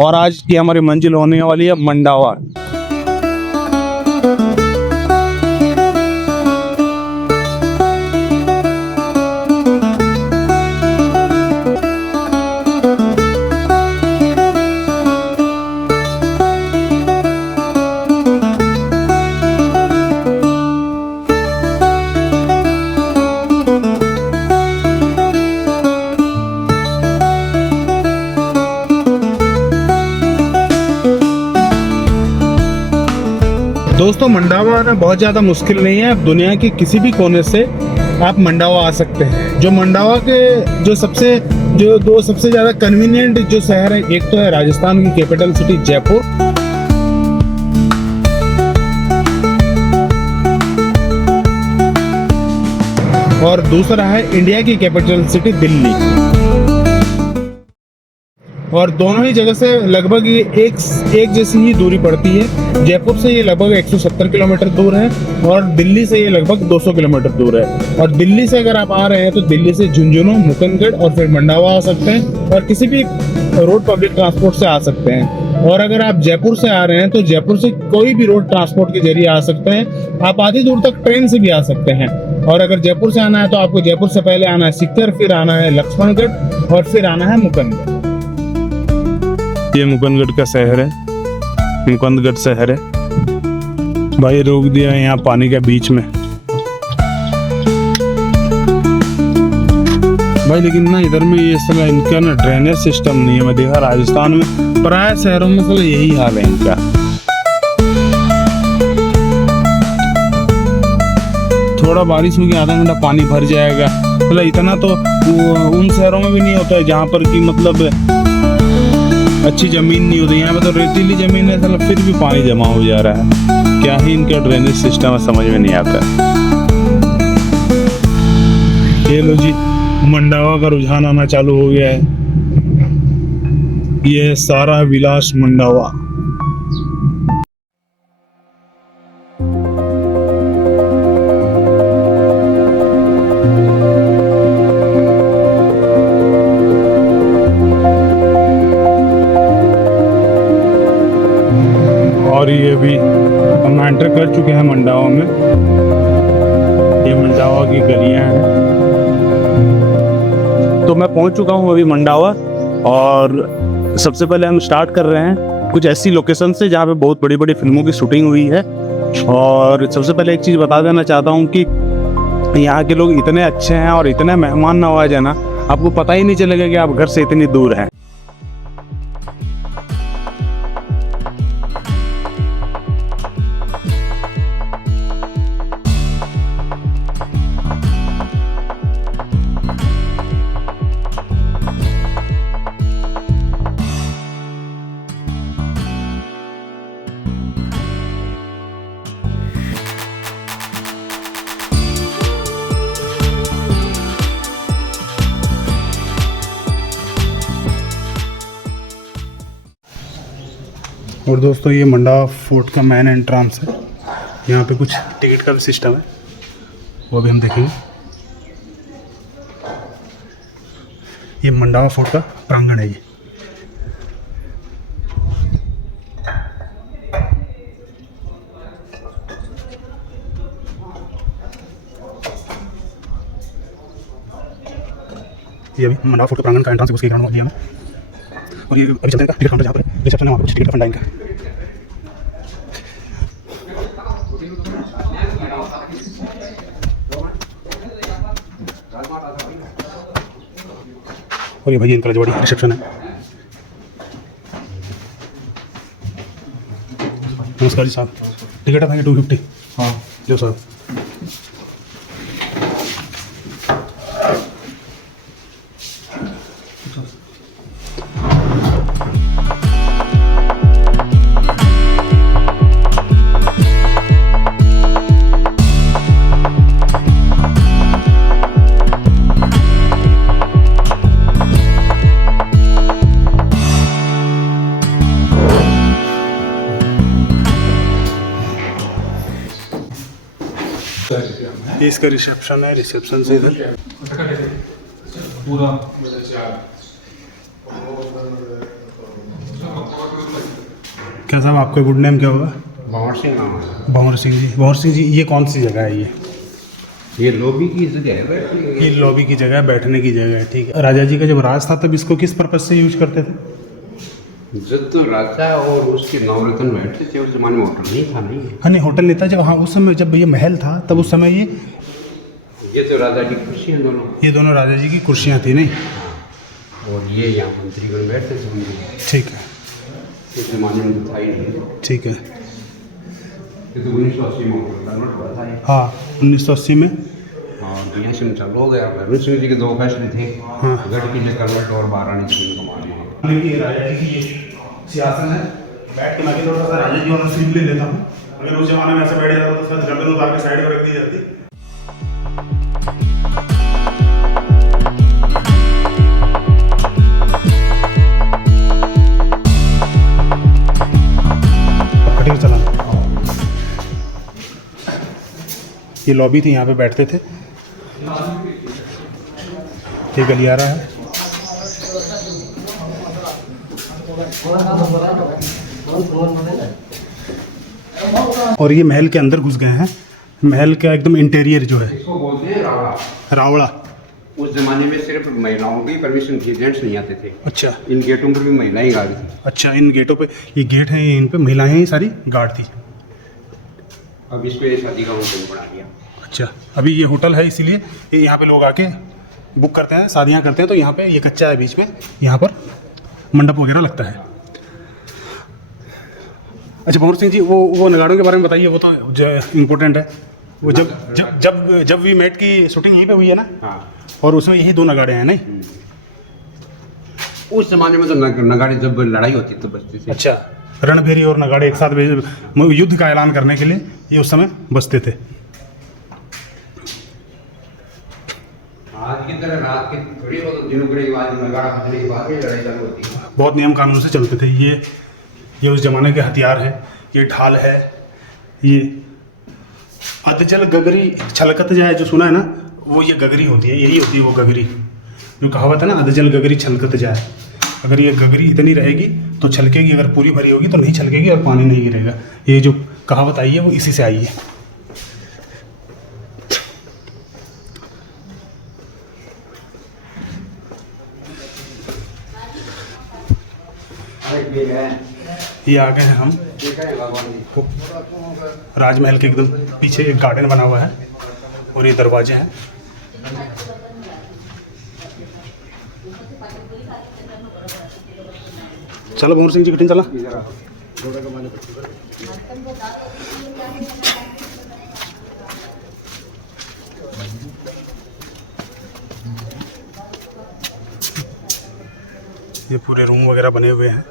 और आज की हमारी मंजिल होने वाली है मंडावा। दोस्तों मंडावा आना बहुत ज़्यादा मुश्किल नहीं है। आप दुनिया के किसी भी कोने से आप मंडावा आ सकते हैं। जो मंडावा के दो सबसे ज़्यादा कन्वीनियंट जो शहर है, एक तो है राजस्थान की कैपिटल सिटी जयपुर, और दूसरा है इंडिया की कैपिटल सिटी दिल्ली। और दोनों ही जगह से लगभग ये एक जैसी ही दूरी पड़ती है। जयपुर से ये लगभग 170 किलोमीटर दूर है और दिल्ली से ये लगभग 200 किलोमीटर दूर है। और दिल्ली से अगर आप आ रहे हैं तो दिल्ली से झुंझुनू, मुकुंदगढ़ और फिर मंडावा आ सकते हैं, और किसी भी रोड पब्लिक ट्रांसपोर्ट से आ सकते हैं। और अगर आप जयपुर से आ रहे हैं तो जयपुर से कोई भी रोड ट्रांसपोर्ट के जरिए आ सकते हैं। आप आधी दूर तक ट्रेन से भी आ सकते हैं। और अगर जयपुर से आना है तो आपको जयपुर से पहले आना है सीकर, फिर आना है लक्ष्मणगढ़ और फिर आना है मुकुंदगढ़। ये मुकुंदगढ़ का शहर है, मुकुंदगढ़ शहर है भाई। रोक दिया है यहाँ पानी के बीच में भाई, लेकिन ना इधर में ये साला इनका ना ड्रेनेज सिस्टम नहीं है। मैं देखा राजस्थान में प्राय शहरों में साला यही हाल है इनका। थोड़ा बारिश में आधा घंटा पानी भर जाएगा। मतलब इतना तो उन शहरों में भी नहीं होता है जहाँ पर कि मतलब अच्छी जमीन नहीं होती। यहाँ पे तो रेतीली जमीन है साला, फिर भी पानी जमा हो जा रहा है। क्या ही इनका ड्रेनेज सिस्टम है, समझ में नहीं आता। ये लो जी, मंडावा का रुझान आना चालू हो गया है। ये सारा विलास मंडावा। और ये भी हम एंटर कर चुके हैं मंडावा में। ये मंडावा की गलियां हैं। तो मैं पहुंच चुका हूं अभी मंडावा, और सबसे पहले हम स्टार्ट कर रहे हैं कुछ ऐसी लोकेशन से जहां पे बहुत बड़ी बड़ी फिल्मों की शूटिंग हुई है। और सबसे पहले एक चीज़ बता देना चाहता हूं कि यहाँ के लोग इतने अच्छे हैं और इतने मेहमान नवाज है ना, आपको पता ही नहीं चलेगा कि आप घर से इतनी दूर हैं। और दोस्तों ये मंडावा फोर्ट का मेन एंट्रेंस है। यहाँ पे कुछ टिकट का भी सिस्टम है, वो भी हम देखेंगे। ये मंडावा फोर्ट का प्रांगण है। ये अभी मंडावा फोर्ट प्रांगण का एंट्रेंस है, उसके ग्राउंड में। और ये अभी चलते हैं टिकट काउंटर, जहाँ पर रिसेप्शन है वहाँ पर कुछ टिकट फंडाएंगे। और ये भैया इनका जो बड़ी रिसेप्शन है। नमस्कार जी साहब, टिकट है 250। हाँ जो सर। ये इसका रिसेप्शन है, रिसेप्शन से इधर पूरा क्या साहब आपका गुड नेम क्या होगा? भंवर सिंह नाम है। भंवर सिंह जी। भंवर सिंह जी, ये कौन सी जगह है? ये लॉबी की जगह है बैठने की। ये लॉबी की जगह है, बैठने की जगह है, ठीक है। राजा जी का जब राज था तब इसको किस पर्पज से यूज करते थे? जब तो राजा और उसके नवरत्न बैठते थे उस जमाने में होटल नहीं था, नहीं है। हाँ नहीं, होटल नहीं था जब, हाँ उस समय जब ये महल था तब उस समय ये तो राजा की कुर्सी है दोनों। ये दोनों राजा जी की कुर्सियाँ थी नहीं? और ये यहाँ मंत्रीगण बैठते थे उनके। ठीक है, इस जमाने में तो था ही नहीं। ठीक है। ये तो 1980 में कन्वर्ट हुआ था ये। हाँ 1980 में। और बिया सिंह चालू हो गया। भैरव सिंह जी के 2 फैसले थे, हाँ। गढ़ किले कन्वर्ट और 12 नीति कमाने। ये राजा जी की ये सिंहासन है। बैठ के मैं भी थोड़ा सा राजा जी वाला फील ले लेता हूँ। अगर उस जमाने में ऐसे बैठ जाता तो शायद गर्दन उतार के साइड में रख दी जाती। चला, ये लॉबी थी, यहाँ पे बैठते थे। ये गलियारा है। और ये महल के अंदर घुस गए हैं। महल का एकदम इंटीरियर जो है, इसको बोलते हैं रावड़ा। रावड़ा। उस जमाने में सिर्फ महिलाओं की परमिशन थी, जेंट्स नहीं आते थे। अच्छा इन गेटों पर भी महिलाएं गाड़ी थी। अच्छा, इन गेटों पे, ये गेट हैं, इन पे महिलाएं ही सारी गार्ड थी। अब इसको ये शादी का होटल बना दिया। अच्छा, अभी ये होटल है इसीलिए ये यहाँ पे लोग आके बुक करते हैं, शादियाँ करते हैं। तो यहाँ पे ये कच्चा है बीच में, यहाँ पर मंडप वगैरह लगता है। अच्छा भंवर सिंह जी, वो नगाड़ों के बारे में बताइए, वो तो इम्पोर्टेंट है। वो जब वी मेट की शूटिंग यहीं पे हुई है ना? हाँ। और उसमें यही 2 नगाड़े हैं नहीं? उस जमाने में तो नगाड़े जब लड़ाई होती तो बजते थे। अच्छा, रणभेरी और नगाड़े एक साथ युद्ध का ऐलान करने के लिए ये उस समय बजते थे। आज की तरह रात के थोड़ी बहुत दिनों के बाद नगाड़ा बजने के बाद ही लड़ाई चालू होती है। बहुत नियम कानून से चलते थे। ये उस जमाने के हथियार है। ये ढाल है। ये अधजल गगरी छलकत जाए, जो सुना है ना, वो ये गगरी होती है। यही होती है वो गगरी, जो कहावत है ना, अधजल गगरी छलकत जाए। अगर ये गगरी इतनी रहेगी तो छलकेगी, अगर पूरी भरी होगी तो नहीं छलकेगी और पानी नहीं गिरेगा। ये जो कहावत आई है वो इसी से आई है। ये आ गए हैं हम राजमहल के एकदम पीछे। एक गार्डन बना हुआ है और ये दरवाजे हैं। चलो भंवर सिंह जी, कटिंग चला। ये पूरे रूम वगैरह बने हुए हैं।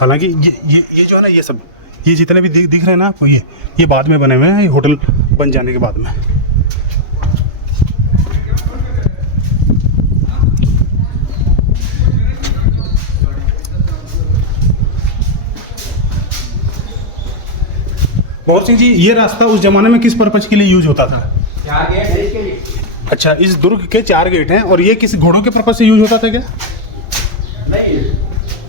हालांकि ये जो है ना, ये सब, ये जितने भी दिख रहे हैं ना आपको, ये बाद में बने हुए हैं। ये होटल बन जाने के बाद में। भंवर सिंह जी, ये रास्ता उस जमाने में किस पर्पज के लिए यूज होता था? 4 गेट है इसके लिए। अच्छा, इस दुर्ग के 4 गेट हैं। और ये किस घोड़ों के पर्पज से यूज होता था क्या? नहीं,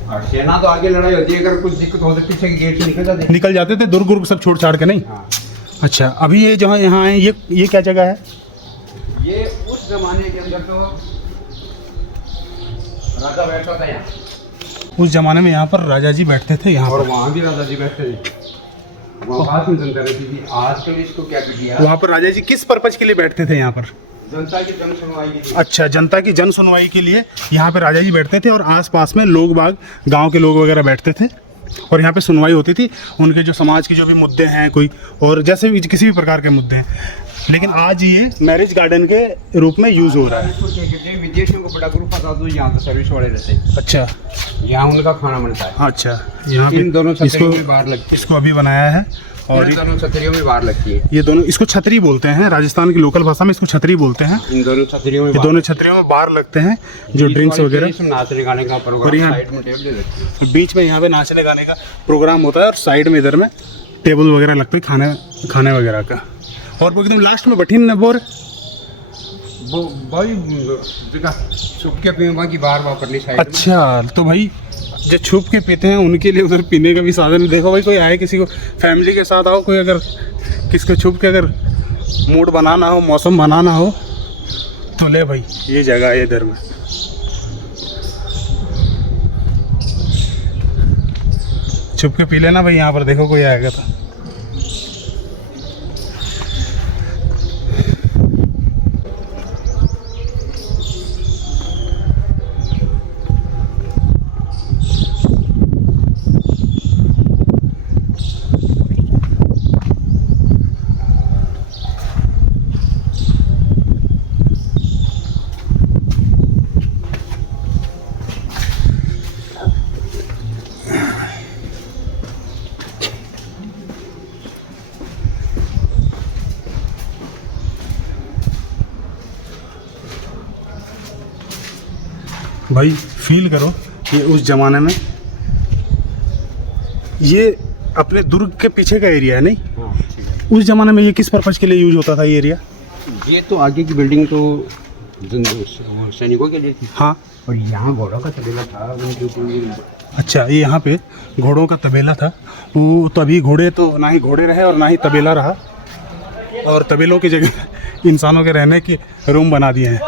और सेना तो आगे लड़ाई होती है, अगर कुछ दिक्कत हो तो पीछे के गेट से निकल जाते थे, दुर्ग उर्ग सब छोड़ छाड़ के नहीं? हाँ। अच्छा, अभी ये जहाँ यहाँ है, ये क्या जगह है? ये उस जमाने के अंदर तो राजा बैठा था यहाँ। उस जमाने में यहाँ पर राजा जी बैठते थे यहाँ और पर। वहाँ भी राजा जी बैठते थे। वहाँ बात नहीं कर रही थी। आजकल इसको क्या कर दिया? वहाँ पर राजा जी किस पर्पज के लिए बैठते थे यहाँ पर? जनता की जन सुनवाई के लिए। अच्छा, जनता की जन सुनवाई के लिए यहाँ पे राजा जी बैठते थे। और आसपास में लोग बाग, गांव के लोग वगैरह बैठते थे और यहाँ पे सुनवाई होती थी। उनके जो समाज के जो भी मुद्दे हैं, कोई और जैसे भी किसी भी प्रकार के मुद्दे हैं। लेकिन आज ये मैरिज गार्डन के रूप में यूज हो रहा है। विदेशियों को बड़ा ग्रुप आता तो यहाँ तो सर्विस वाले रहते हैं। अच्छा, यहाँ उनका खाना बनता है। अच्छा, यहाँ इन दोनों पे छतरियों में बाहर लगती है। इसको अभी बनाया है और इन दोनों छतरियों में बाहर लगती है। ये दोनों, इसको छतरी बोलते हैं, राजस्थान की लोकल भाषा में इसको छतरी बोलते हैं। इन दोनों छतरियों में ये दोनों छतरियों में बाहर लगते हैं जो ड्रिंक्स वगैरह। नाचने गाने का और प्रोग्राम यहाँ साइड में टेबल रखती है। बीच में यहाँ पे नाचने गाने का प्रोग्राम होता है और साइड में इधर में टेबल वगैरह लगते हैं खाने वगैरह का। और वो एकदम लास्ट में बठीन बोर वो भाई छुप के पीवा की बार वापरनी साइड में। अच्छा, तो भाई जो छुप के पीते हैं उनके लिए उधर पीने का भी साधन। देखो भाई, कोई आए किसी को फैमिली के साथ आओ, कोई अगर किसको छुप के अगर मूड बनाना हो, मौसम बनाना हो तो ले भाई, ये जगह है इधर में। छुप के पी लेना भाई, यहाँ पर देखो कोई आएगा तो। भाई फील करो कि उस ज़माने में ये अपने दुर्ग के पीछे का एरिया है नहीं? हाँ, ठीक है। उस ज़माने में ये किस पर्पज़ के लिए यूज होता था ये एरिया? ये तो आगे की बिल्डिंग तो सैनिकों के लिए थी। हाँ, और यहाँ घोड़ों का तबेला था उनके ऊपर। अच्छा, ये यहाँ पे घोड़ों का तबेला था। वो तभी घोड़े तो ना ही घोड़े रहे और ना ही तबेला रहा, और तबेलों की जगह इंसानों के रहने के रूम बना दिए हैं।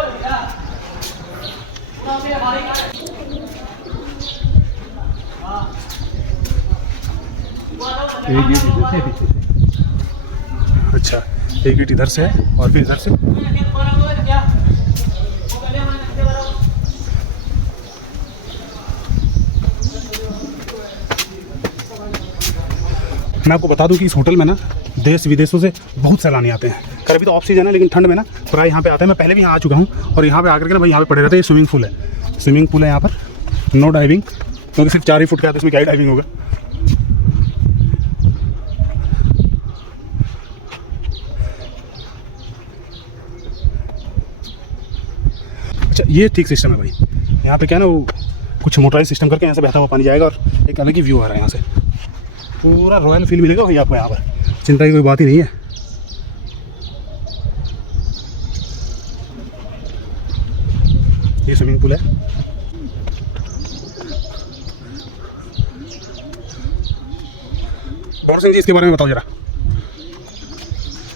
अच्छा, एक गेट इधर से है और फिर इधर से। मैं आपको बता दूं कि इस होटल में ना देश विदेशों से बहुत सैलानी आते हैं। खैर अभी तो ऑफ सीजन है, लेकिन ठंड में ना प्राय यहाँ पे आते हैं। मैं पहले भी यहाँ आ चुका हूँ और यहाँ पे आकर के ना भाई यहाँ पे पड़े रहते हैं। ये स्विमिंग पूल है यहाँ पर। नो डाइविंग, क्योंकि सिर्फ 4 ही फुट का है तो इसमें क्या ही डाइविंग होगा। अच्छा, ये ठीक सिस्टम है भाई। यहाँ पे क्या है ना, वो कुछ मोटराइज सिस्टम करके यहाँ से बहता हुआ पानी जाएगा और एक अलग ही व्यू आ रहा है यहाँ से। पूरा रॉयल फील मिलेगा भाई आपको यहाँ पर, चिंता की कोई बात ही नहीं है। ये स्विमिंग पूल है। गौर सिंह जी, इसके बारे में बताओ जरा।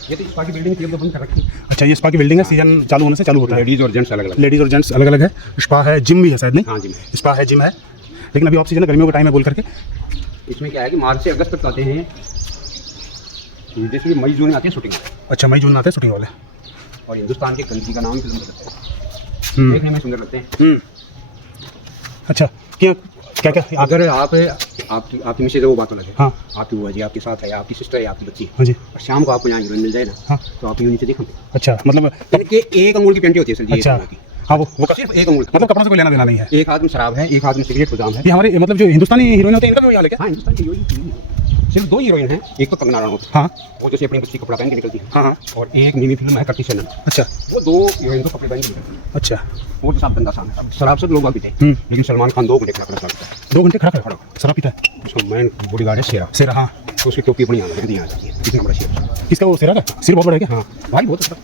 ये तो स्पा की बिल्डिंग थी, अब तो बंद कर रखी है। अच्छा, ये स्पा की बिल्डिंग है, सीजन चालू होने से चालू होता है। लेडीज और जेंट्स अलग अलग। लेडीज़ और जेंट्स अलग अलग है। स्पा है, जिम भी है शायद नहीं? हाँ जी। स्पा है, जिम है, लेकिन अभी ऑफ सीजन है, गर्मियों का टाइम है बोल करके। इसमें क्या है कि मार्च से अगस्त तक आते हैं, जैसे मई जून में आती है शूटिंग। अच्छा, मई जून में आते हैं शूटिंग वाले। और हिंदुस्तान के कंट्री का नाम फिल्म करते हैं, देखने में सुंदर लगते हैं। अच्छा, क्या क्या अगर आपकी मिसेज है वो बात अलग है। हाँ आपकी बुआ जी आपके साथ है, आपकी सिस्टर है, आपकी बच्ची है, हाँ जी। और शाम को आपको यहाँ हीरोइन मिल जाए ना, हाँ, तो आप यूं नीचे देखो। अच्छा, मतलब इनके एक अंगुल की पेंटी होती है सर जी। अच्छा, एक अंगुल की। हाँ, वो सिर्फ एक अंगुल। मतलब कपड़ों से कोई लेना देना नहीं है। एक हाथ में शराब है, एक हाथ में सिगरेट गोदाम है। ये हमारे मतलब जो हिंदुस्तानी हीरोइन होते हैं इनका भी यहाँ लेके। हाँ, हिंदुस्तान की हीरोइन सिर्फ 2 हीरोइन हैं। एक तो कंगना रनौत, हाँ वो जैसे अपनी बच्ची कपड़ा पहन के निकलती है। हाँ हाँ। और एक मिनी फिल्म है कृति सेनन। अच्छा वो 2 हीरोइन तो कपड़े पहन के निकलती है। अच्छा, वो तो साफ गंदा शाम है। शराब से लोग बात पीते हैं, लेकिन सलमान खान 2 घंटे खड़ा करता है। 2 घंटे खड़ा खड़ा शराब पीता है। उसको मैन बॉडीगार्ड है शेरा। शेरा, हाँ। तो उसकी टोपी अपनी यहाँ लगती है, कितना बड़ा शेर। किसका वो शेरा का सिर बहुत बड़ा है क्या? हाँ भाई, बहुत अच्छा।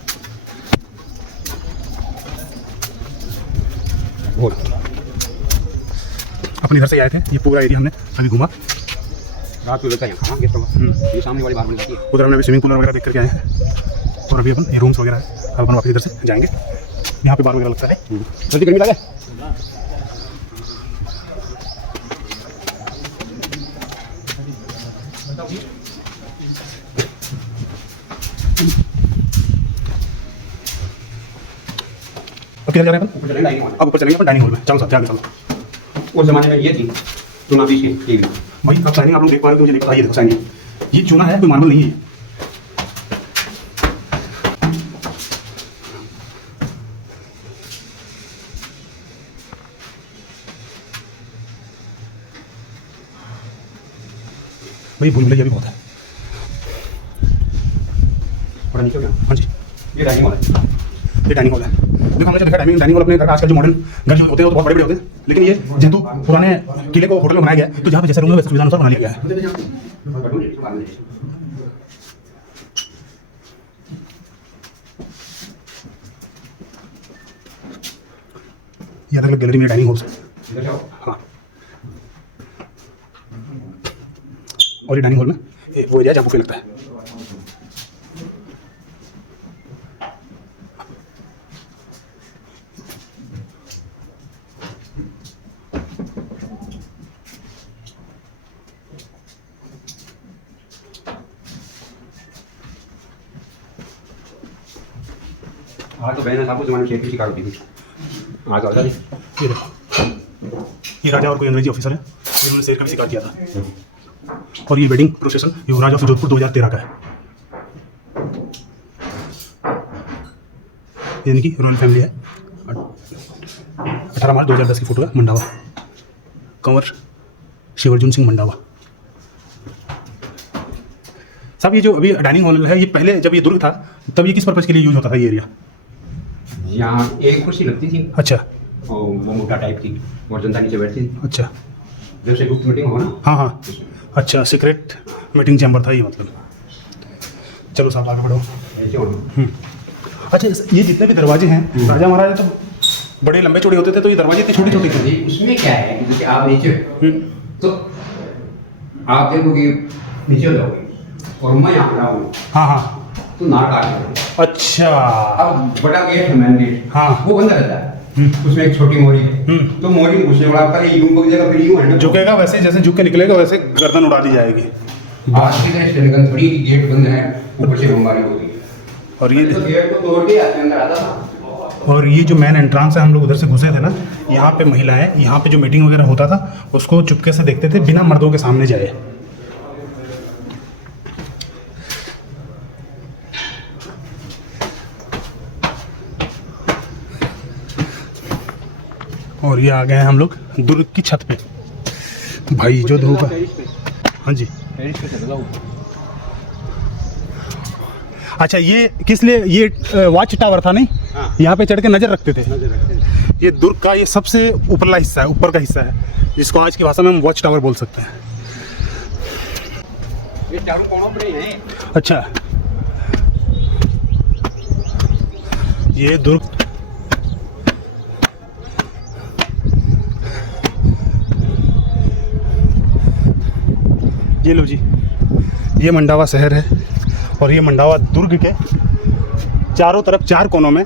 बहुत अपने इधर से आए थे, ये पूरा एरिया हमने अभी घूमा। रात को लगता है यहाँ गेस्ट हाउस। ये सामने वाली बार बन जाती है। उधर हमने अभी स्विमिंग पूल वगैरह देख करके आए हैं, और अभी अपन ये रूम्स वगैरह है, अब अपन वापस इधर से जाएंगे। यहाँ पे बार वगैरह लगता है। जल्दी गर्मी लगे। अब किधर जा रहे हैं अपन? अब ऊपर चलेंगे अपन डाइनिंग हॉल में। चलो साथ जाके चलो। उस जमाने में ये थी चुना पीस की टीवी। भाई अब शाइनिंग आप लोग देख पा रहे हो, मुझे नहीं पता। ये देखो शाइनिंग, ये चूना है, कोई मार्बल नहीं है। भाई भूल भुलैया भी बहुत है। नीचे क्या? हाँ जी, ये डाइनिंग हॉल है। ये डाइनिंग हॉल है। देखो हमने जो देखा डाइनिंग हॉल अपने घर का आजकल जो मॉडर्न घर जो होते हैं वो तो बहुत बड़े बड़े होते हैं, लेकिन ये जेहेतु पुराने किले को होटल में बनाया गया है, तो जहाँ पे जैसे रूम है वैसे सुविधा अनुसार बना लिया गया है। ये अलग अलग गैलरी में डाइनिंग हॉल्स है। इधर जाओ। हाँ, और ये डाइनिंग हॉल में वो एरिया जहाँ बुफे लगता है। आज तो बहन साहब को जमाने शेर की शिकार होती थी। आज तो आजादी। ये देखो, ये राजा और कोई अंग्रेजी ऑफिसर है जिन्होंने शेर का भी शिकार किया था। और ये wedding procession Yuvraj of Jodhpur 2013 का है, यानी कि रॉयल फैमिली है। 18 मार्च 2010 की फोटो है। मंडावा, कंवर शिवर्जन सिंह मंडावा। साहब ये जो अभी डाइनिंग हॉल है, ये पहले जब ये दुर्ग था तब ये किस पर्पज़ के लिए यूज होता था ये एरिया? यहाँ एक कुर्सी लगती थी अच्छा और वो मोटा टाइप की और जनता नीचे बैठती थी। अच्छा, जब से गुप्त मीटिंग हो ना। हाँ हाँ, अच्छा, सीक्रेट मीटिंग चैम्बर था ये मतलब। चलो साहब आगे बढ़ो। ऐसे होना। अच्छा, ये जितने भी दरवाजे हैं राजा महाराजा तो बड़े लंबे चौड़े होते थे, तो ये दरवाजे इतने छोटे छोटे थे। जी, उसमें क्या है कि जैसे आप नीचे तो आप देखोगे नीचे हो जाओगे और मैं यहाँ खड़ा हूँ हाँ हाँ, तो नाक आ गया। अच्छा, अब बड़ा गेट है, मेन गेट, हाँ। वो बंद रहता है। उसमें एक छोटी मोरी है, तो मोरी में घुसने वाला पहले यूं पक जाएगा, फिर यूं है ना झुकेगा वैसे, जैसे झुक के निकलेगा वैसे गर्दन उड़ा दी जाएगी। आज की तरह श्रीलंकन थोड़ी गेट बंद है, ऊपर से बमबारी होती है। और ये तो गेट को तोड़ के आदमी अंदर आता था। और ये जो मेन एंट्रांस है, हम लोग उधर से घुसे थे ना, यहाँ पे महिलाएं, यहाँ पे जो मीटिंग वगैरह होता था उसको चुपके से देखते थे बिना मर्दों के सामने जाए। और ये आ गए हैं हम लोग दुर्ग की छत पे। भाई जो धूप है, हाँ जी, अच्छा, ये किस लिए, ये वॉच टावर था नहीं? हाँ। यहाँ पे चढ़ के नजर रखते थे। ये दुर्ग का ये सबसे ऊपरला हिस्सा है, ऊपर का हिस्सा है, जिसको आज की भाषा में हम वॉच टावर बोल सकते हैं। ये चारों कोनों पर ही है। अच्छा, ये दुर्ग, ये लो जी, ये मंडावा शहर है और ये मंडावा दुर्ग के चारों तरफ 4 कोनों में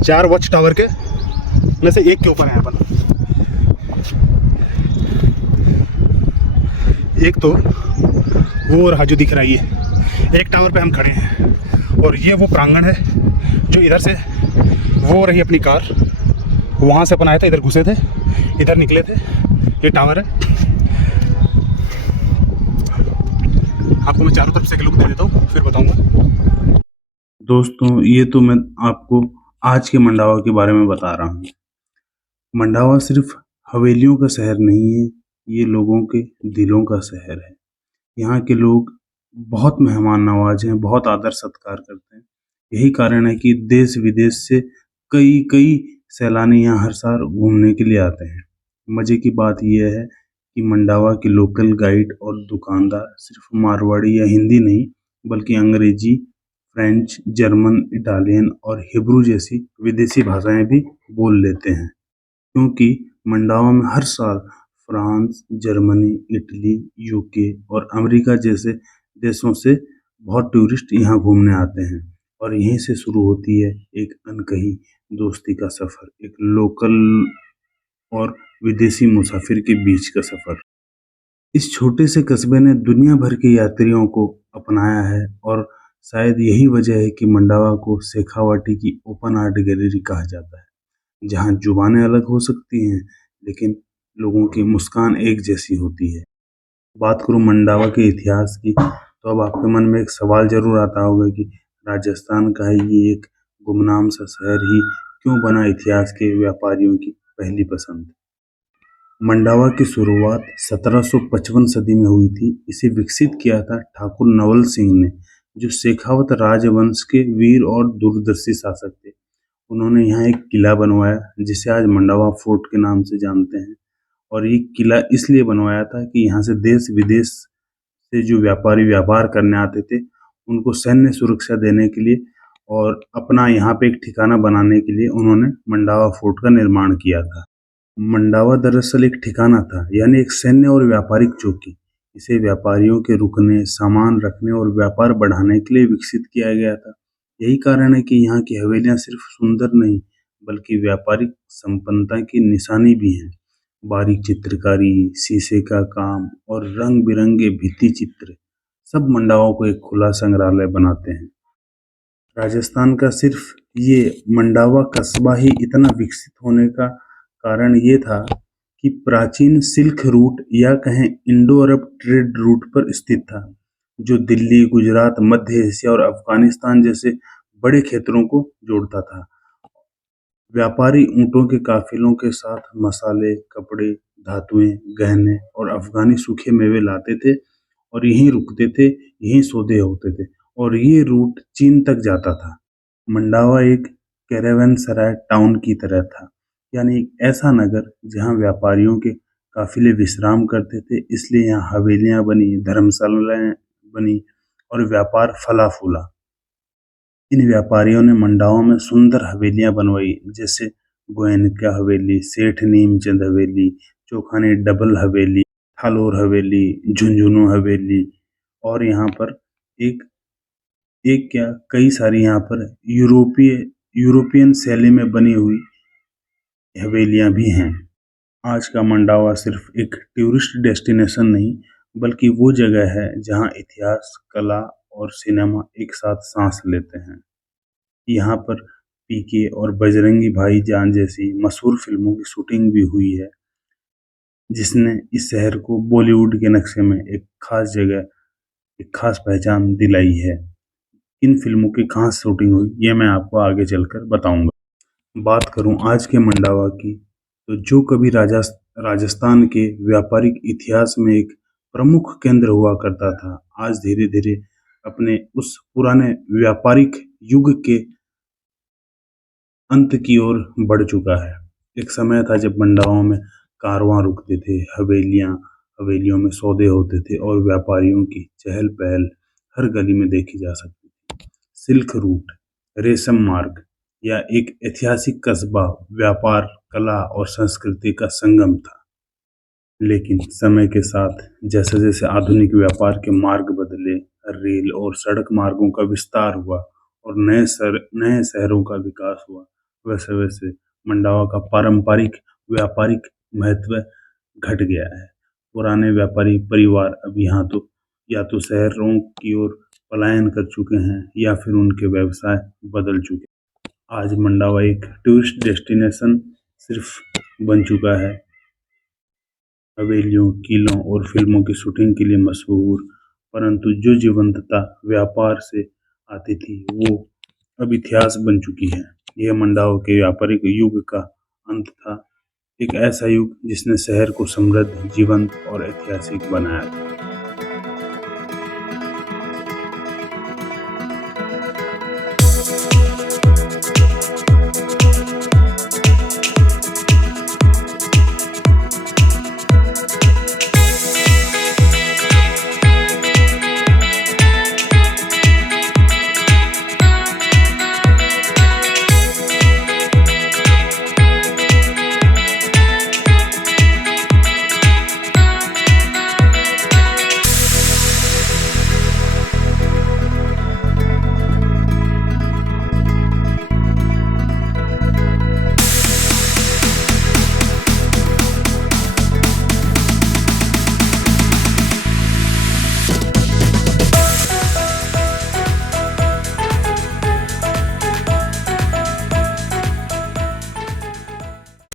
4 वॉच टावर के में से एक के ऊपर है अपन। एक तो वो रहा जो दिख रहा है, ये एक टावर पे हम खड़े हैं और ये वो प्रांगण है जो इधर से वो रही अपनी कार, वहाँ से अपन आए थे, इधर घुसे थे, इधर निकले थे, ये टावर है। आपको मैं चारों तरफ से एक लुक दे देता हूँ फिर बताऊंगा। दोस्तों, ये तो मैं आपको आज के मंडावा के बारे में बता रहा हूँ। मंडावा सिर्फ हवेलियों का शहर नहीं है, ये लोगों के दिलों का शहर है। यहाँ के लोग बहुत मेहमान नवाज हैं, बहुत आदर सत्कार करते हैं। यही कारण है कि देश विदेश से कई कई सैलानी यहाँ हर साल घूमने के लिए आते हैं। मज़े की बात यह है कि मंडावा के लोकल गाइड और दुकानदार सिर्फ मारवाड़ी या हिंदी नहीं, बल्कि अंग्रेजी, फ्रेंच, जर्मन, इटालियन और हिब्रू जैसी विदेशी भाषाएं भी बोल लेते हैं, क्योंकि मंडावा में हर साल फ्रांस, जर्मनी, इटली, यूके और अमेरिका जैसे देशों से बहुत टूरिस्ट यहाँ घूमने आते हैं और यहीं से शुरू होती है एक अनकही दोस्ती का सफ़र, एक लोकल और विदेशी मुसाफिर के बीच का सफ़र। इस छोटे से कस्बे ने दुनिया भर के यात्रियों को अपनाया है और शायद यही वजह है कि मंडावा को शेखावाटी की ओपन आर्ट गैलरी कहा जाता है, जहाँ जुबानें अलग हो सकती हैं लेकिन लोगों की मुस्कान एक जैसी होती है। बात करूँ मंडावा के इतिहास की, तो अब आपके मन में एक सवाल जरूर आता होगा कि राजस्थान का है ये एक गुमनाम सा शहर ही क्यों बना इतिहास के व्यापारियों की पहली पसंद। मंडावा की शुरुआत 1755 सदी में हुई थी। इसे विकसित किया था ठाकुर नवल सिंह ने, जो शेखावत राजवंश के वीर और दूरदर्शी शासक थे। उन्होंने यहाँ एक किला बनवाया जिसे आज मंडावा फोर्ट के नाम से जानते हैं। और ये किला इसलिए बनवाया था कि यहाँ से देश विदेश से जो व्यापारी व्यापार करने आते थे उनको सैन्य सुरक्षा देने के लिए और अपना यहाँ पे एक ठिकाना बनाने के लिए उन्होंने मंडावा फोर्ट का निर्माण किया था। मंडावा दरअसल एक ठिकाना था, यानी एक सैन्य और व्यापारिक चौकी। इसे व्यापारियों के रुकने, सामान रखने और व्यापार बढ़ाने के लिए विकसित किया गया था। यही कारण है कि यहाँ की हवेलियाँ सिर्फ सुंदर नहीं बल्कि व्यापारिक संपन्नता की निशानी भी हैं। बारीक चित्रकारी, शीशे का काम और रंग बिरंगे भित्ति चित्र सब मंडावा को एक खुला संग्रहालय बनाते हैं। राजस्थान का सिर्फ ये मंडावा कस्बा ही इतना विकसित होने का कारण ये था कि प्राचीन सिल्क रूट या कहें इंडो अरब ट्रेड रूट पर स्थित था, जो दिल्ली, गुजरात, मध्य एशिया और अफगानिस्तान जैसे बड़े क्षेत्रों को जोड़ता था। व्यापारी ऊँटों के काफिलों के साथ मसाले, कपड़े, धातुएं, गहने और अफगानी सूखे मेवे लाते थे और यहीं रुकते थे, यहीं सौदे होते थे और ये रूट चीन तक जाता था। मंडावा एक कैरावनसराय टाउन की तरह था, यानी एक ऐसा नगर जहां व्यापारियों के काफिले विश्राम करते थे, इसलिए यहाँ हवेलियां बनी, धर्मशालाएं बनी और व्यापार फला फूला। इन व्यापारियों ने मंडावा में सुंदर हवेलियां बनवाई, जैसे गोयनका हवेली, सेठ नीमचंद हवेली, चोखानी डबल हवेली, थालोर हवेली, झुंझुनू हवेली और यहाँ पर एक एक क्या कई सारी यहाँ पर यूरोपियन शैली में बनी हुई हवेलियां भी हैं। आज का मंडावा सिर्फ एक टूरिस्ट डेस्टिनेशन नहीं बल्कि वो जगह है जहाँ इतिहास, कला और सिनेमा एक साथ सांस लेते हैं। यहाँ पर पीके और बजरंगी भाईजान जैसी मशहूर फिल्मों की शूटिंग भी हुई है, जिसने इस शहर को बॉलीवुड के नक्शे में एक खास जगह, एक खास पहचान दिलाई है। इन फिल्मों की कहाँ शूटिंग हुई ये मैं आपको आगे चलकर बताऊंगा। बात करूं आज के मंडावा की, तो जो कभी राजस्थान के व्यापारिक इतिहास में एक प्रमुख केंद्र हुआ करता था, आज धीरे धीरे अपने उस पुराने व्यापारिक युग के अंत की ओर बढ़ चुका है। एक समय था जब मंडावा में कारवां रुकते थे, हवेलियों में सौदे होते थे और व्यापारियों की चहल पहल हर गली में देखी जा सकती थी। सिल्क रूट, रेशम मार्ग या एक ऐतिहासिक कस्बा व्यापार, कला और संस्कृति का संगम था। लेकिन समय के साथ जैसे जैसे आधुनिक व्यापार के मार्ग बदले, रेल और सड़क मार्गों का विस्तार हुआ और नए शहरों का विकास हुआ, वैसे वैसे मंडावा का पारंपरिक व्यापारिक महत्व घट गया है। पुराने व्यापारी परिवार अब यहाँ तो या तो शहरों की ओर पलायन कर चुके हैं या फिर उनके व्यवसाय बदल चुके हैं। आज मंडावा एक टूरिस्ट डेस्टिनेशन सिर्फ बन चुका है। हवेलियों, किलों और फिल्मों की शूटिंग के लिए मशहूर, परंतु जो जीवंतता व्यापार से आती थी वो अब इतिहास बन चुकी है। यह मंडावा के व्यापारिक युग का अंत था, एक ऐसा युग जिसने शहर को समृद्ध, जीवंत और ऐतिहासिक बनाया था।